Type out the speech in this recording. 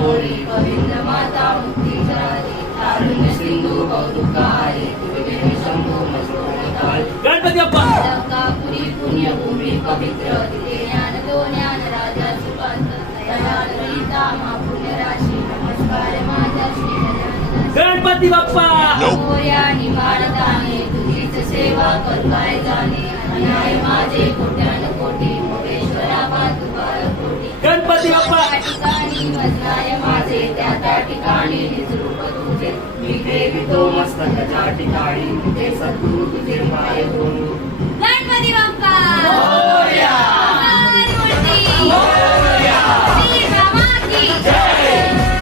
मोरी पवित्र माता मुक्तीचारी तारुण्य सिंधू कौतुकारी तुझे शंभू मस्तकाल गणपती बाप्पा लंकापुरी पुण्यभूमी पवित्र तिथे ज्ञान तो ज्ञान राजा सुपात्र दयाळ ललिता मा पुण्यराशी नमस्कार माझ्या श्री गजानन गणपती बाप्पा मोरया निवारताने तुझीच सेवा करू काय जाणे अन्याय माझे कोट्यान कोटी मोरेश्वरा पातुकार कोटी गणपती बाप्पा त्या ठिकाणी वज्राय माझे त्या ठिकाणी निजरूप तुझे मी ठेवितो मस्तक त्या ठिकाणी तुझे सद्गुरु तुझे माय बोलू गणपती बाप्पा मोरया हरी मूर्ती मोरया श्री रामाची